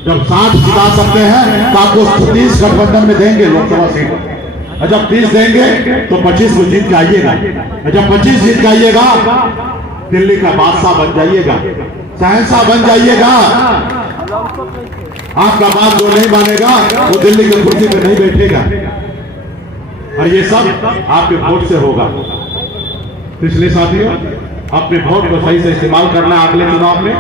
जब 60 जिता सकते हैं तो आपको 30 गठबंधन में देंगे लोकसभा सीट, और जब 30 देंगे तो 25 को जीत के आइएगा। और जब 25 जीत के आइएगा, दिल्ली का बादशाह बन जाइएगा, शहंशाह बन जाइएगा। आपका बात जो नहीं मानेगा वो दिल्ली की कुर्सी पे नहीं बैठेगा, और ये सब आपके वोट से होगा। इसलिए साथियों, अपने वोट को सही से इस्तेमाल करना। अगले चुनाव में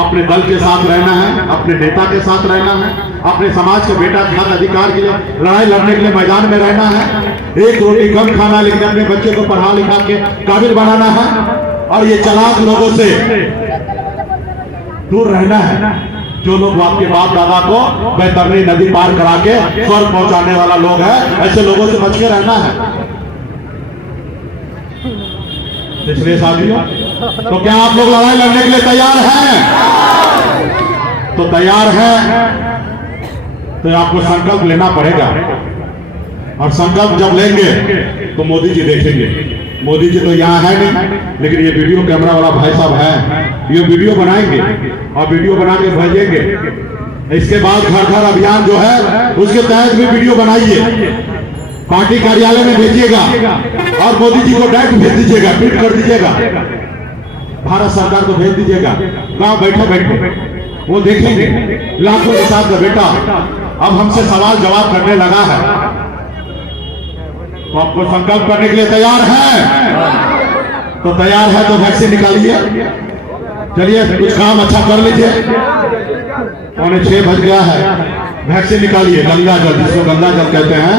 अपने दल के साथ रहना है, अपने नेता के साथ रहना है, अपने समाज के बेटा के साथ अधिकार के लिए लड़ाई लड़ने के लिए मैदान में रहना है। एक रोटी कम खाना, लेकिन अपने बच्चे को पढ़ा लिखा के काबिल बनाना है, और ये चालाक लोगों से दूर रहना है, जो लोग आपके बाप दादा को बैतरनी नदी पार करा के स्वर्ग पहुंचाने वाला लोग है, ऐसे लोगों से बच के रहना है। इसलिए साथियों, तो क्या आप लोग लड़ाई लड़ने के लिए तैयार हैं? तो तैयार हैं तो आपको संकल्प लेना पड़ेगा, और संकल्प जब लेंगे तो मोदी जी देखेंगे। मोदी जी तो यहाँ है नहीं, लेकिन ये वीडियो कैमरा वाला भाई साहब है, ये वीडियो बनाएंगे और वीडियो बना के भेजेंगे। इसके बाद घर घर अभियान जो है उसके तहत भी वीडियो बनाइए, पार्टी कार्यालय में भेजिएगा और मोदी जी को डायरेक्ट भेज दीजिएगा, ट्वीट कर दीजिएगा, भारत सरकार को भेज दीजिएगा। गांव बैठे बैठे वो देखेंगे लाखों के साथ बेटा अब हमसे सवाल जवाब करने लगा है, तो आपको संकल्प करने के लिए तैयार है? तो तैयार है तो वैक्सीन निकालिए। चलिए कुछ काम अच्छा कर लीजिए, 6:45 बज गया है। वैक्सीन निकालिए, गंगा जल, जिसको गंगा जल कहते हैं,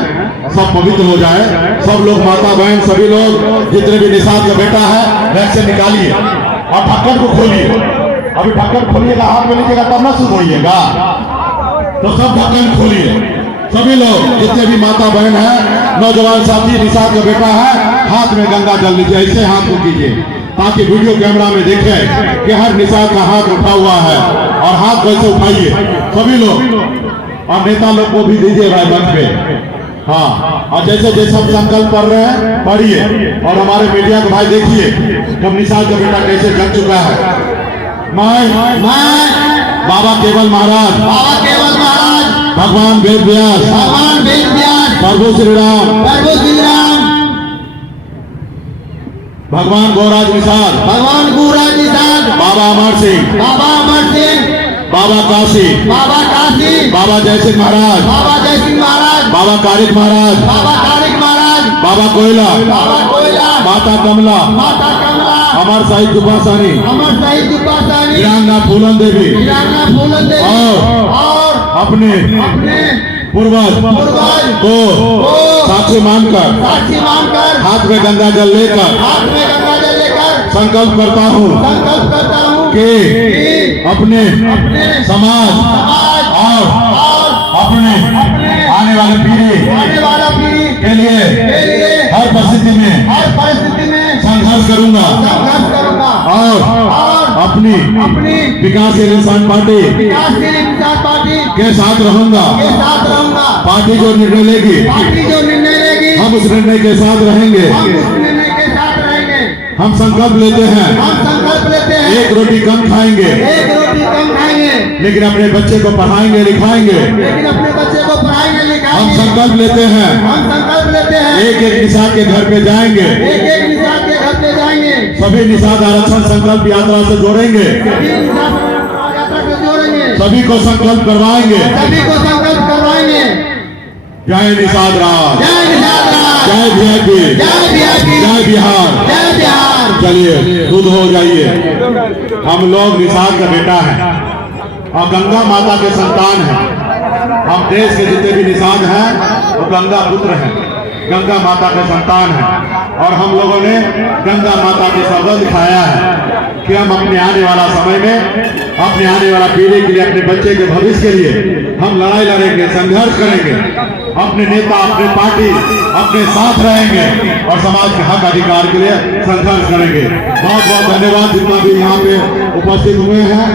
सब पवित्र हो जाए। सब लोग, माता बहन, सभी लोग, जितने भी निषाद का बेटा है, वैक्सीन निकालिए और ढक्कन को खोलिए। अभी ढक्कन खोलिएगा, हाथ में लीजिएगा तब ना शुरू होइएगा। तो सब ढक्कन खोलिए, सभी लोग, जितने भी माता बहन है, नौजवान साथी, निषाद का बेटा है, हाथ में गंगा जल लीजिए, ऐसे हाथ को कीजिए ताकि वीडियो कैमरा में देखें कि हर निषाद का हाथ उठा हुआ है। और हाथ कैसे उठाइए सभी लोग, और नेता लोग को भी दीजिए भाई मंच पे। हाँ, और जैसे जैसे हम संकल्प पढ़ रहे हैं पढ़िए, और हमारे मीडिया को भाई देखिए कब निषाद का बेटा कैसे जग चुका है। मैं बाबा केवल महाराज, बाबा केवल महाराज, भगवान वेद व्यास, भगवान वेद व्यास, प्रभु श्री राम, प्रभु श्री राम, भगवान गौराज निषाद, भगवान गुरुराज निषाद, बाबा अमर सिंह, बाबा अमर सिंह, बाबा काशी, बाबा काशी, बाबा जय सिंह महाराज, बाबा जय सिंह महाराज, बाबा कारिक महाराज, बाबा तारिक महाराज, बाबा कोयला, बाबा कोयला, माता कमला, माता कमला, अमर साहिब जुबासानी, अमर शहीद उपासनी, वीरांगना फूलन देवी, वीरांगना फूलन देवी, और अपने पूर्वज को साक्षी मानकर, साक्षी मानकर, हाथ में गंगा जल लेकर हाथ में गंगा जल लेकर संकल्प करता हूँ संकल्प करता हूँ कि अपने समाज और अपने आने वाले पीढ़ी आने वाला पीढ़ी के लिए हर परिस्थिति में हर परिस्थिति में संघर्ष करूंगा संघर्ष करूंगा, और अपनी विकासशील इंसान पार्टी विकासशील इंसान पार्टी के साथ रहूंगा। के साथ रहूंगा। पार्टी जो निर्णय लेगी पार्टी जो निर्णय लेगी हम उस निर्णय के साथ रहेंगे। हम उस निर्णय के साथ रहेंगे। हम संकल्प लेते हैं हम संकल्प लेते हैं एक रोटी कम खाएंगे, एक रोटी कम खाएंगे, लेकिन अपने बच्चे को पढ़ाएंगे लिखाएंगे। लेकिन अपने बच्चे को पढ़ाएंगे हम लिखाएंगे। संकल्प लेते हैं हम संकल्प लेते हैं एक एक निषाद के घर पे जाएंगे, एक एक निषाद के घर पे जाएंगे, सभी निषाद आरक्षण संकल्प यात्रा से जोड़ेंगे, सभी निषाद यात्रा से जोड़ेंगे, सभी को संकल्प करवाएंगे। सभी को संकल्प करवाएंगे। जय निषाद राज, जय निषाद राज, जय वीआईपी, जय वीआईपी, जय बिहार। जय बिहार। चलिए दूध हो जाइए। हम लोग निषाद का बेटा है और गंगा माता के संतान हैं। हम देश के जितने भी निषाद हैं वो गंगा पुत्र हैं, गंगा माता के संतान हैं। और हम लोगों ने गंगा माता की शब्द दिखाया है कि हम अपने आने वाला समय में, अपने आने वाला पीढ़ी के लिए, अपने बच्चे के भविष्य के लिए हम लड़ाई लड़ेंगे, संघर्ष करेंगे। अपने नेता, अपने पार्टी अपने साथ रहेंगे और समाज के हक अधिकार के लिए संघर्ष करेंगे। बहुत बहुत धन्यवाद जितना भी यहाँ पे उपस्थित हुए हैं,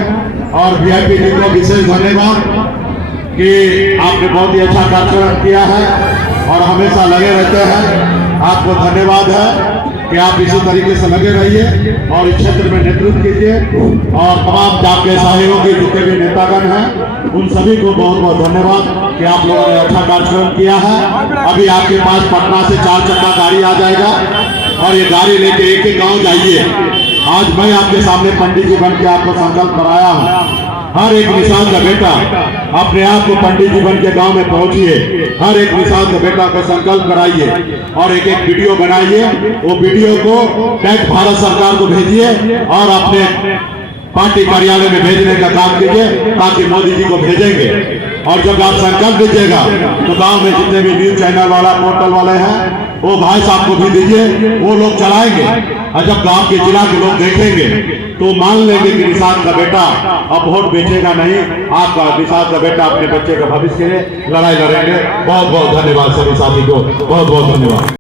और वीआईपी टीम को विशेष धन्यवाद कि आपने बहुत ही अच्छा कार्यक्रम किया है और हमेशा लगे रहते हैं। आपको धन्यवाद है कि आप इसी तरीके से लगे रहिए और इस क्षेत्र में नेतृत्व कीजिए। और तमाम आपके सहयोगी जितने भी नेतागण हैं उन सभी को बहुत बहुत धन्यवाद कि आप लोगों ने अच्छा कार्यक्रम किया है। अभी आपके पास पटना से 4 चक्का गाड़ी आ जाएगा और ये गाड़ी लेके एक एक गाँव जाइए। आज मैं आपके सामने पंडित जी बन के आपको संकल्प कराया हूँ। हर एक निषाद का बेटा अपने आप को पंडित जी बन के गाँव में पहुंचिए। हर एक निषाद का बेटा को संकल्प कराइए और एक एक वीडियो बनाइए। वो वीडियो को टैग भारत सरकार को भेजिए और अपने पार्टी कार्यालय में भेजने का काम कीजिए ताकि मोदी जी को भेजेंगे। और जब आप संकल्प दीजिएगा तो गांव में जितने भी न्यूज चैनल वाला, पोर्टल वाले हैं, वो भाई साहब को भी दीजिए, वो लोग चलाएंगे। और जब गांव के जिला के लोग देखेंगे तो मान लेंगे कि निषाद का बेटा अब वोट बेचेगा नहीं, आपका निषाद का बेटा अपने बच्चे का भविष्य के लिए लड़ाई लड़ेंगे। बहुत बहुत धन्यवाद सभी साथी को, बहुत बहुत धन्यवाद।